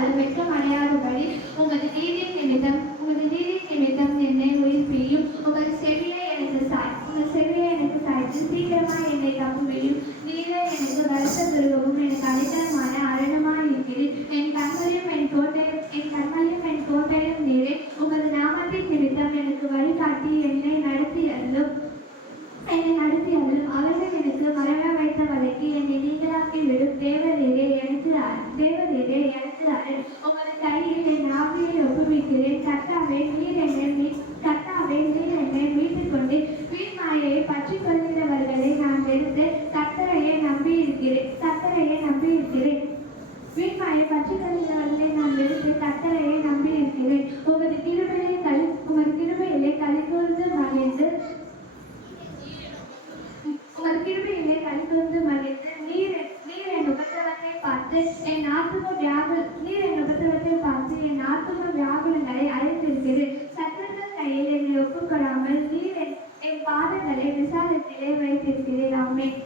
நாளும் வெட்கமடையாதபடி உமது நீதியின் நிமித்தம் என்னை உயிர்ப்பியும். உமது செவியை எனக்கு சாய்த்து சீக்கிரமாய் என்னை தப்புவியும். நீரே எனக்கு பலத்த துருகமும் எனக்கு அடைக்கலமான அரணமாய் இருக்கிறீர். என் கண்மலையும் என் கோட்டையும் நீரே. உமது நாமத்தின் நிமித்தம் எனக்கு வழிகாட்டி என்னை நடத்தியருளும். அவர்கள் எனக்கு மரண வைத்த வலைக்கு என்னை நீங்களாக்கி விடும். தேவரீரே எனக்கு அருள். உமது கையில் என் ஆவியை ஒப்புவிக்கிறேன். கர்த்தாவே நீர் என்னை மீட்டுக் கொண்டு வீண் மாயையை பற்றிக் கொள்கிறவர்களை நான் வெறுத்து கர்த்தரையே நம்பியிருக்கிறேன். வீண் மாயை பற்றிக் கொள்கிறவர்களை நான் வெறுத்து கர்த்தரையே நம்பியிருக்கிறேன். உமது கிருபையிலே களிகூர்ந்து மகிழ்ந்து நீர் என் உபத்திரவத்தை பார்த்து என் ஆத்தும வியாகுலங்களை அறிந்திருக்கிறேன். சத்துருக்கள் கையில் என்னை ஒப்புக்கொடாமல் நீர் என் பாதங்களை விசாலத்திலே வைத்திருக்கிறேன். ஆமென்.